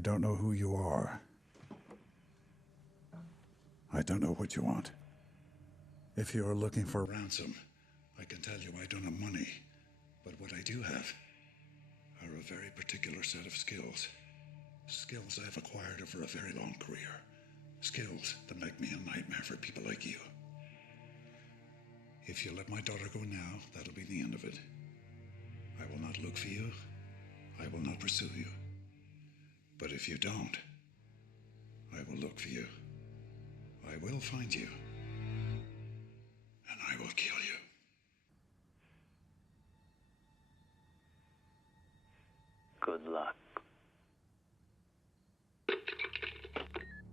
I don't know who you are. I don't know what you want. If you are looking for ransom, I can tell you I don't have money. But what I do have are a very particular set of skills. Skills I have acquired over a very long career. Skills that make me a nightmare for people like you. If you let my daughter go now, that'll be the end of it. I will not look for you. I will not pursue you. But if you don't, I will look for you. I will find you. And I will kill you. Good luck.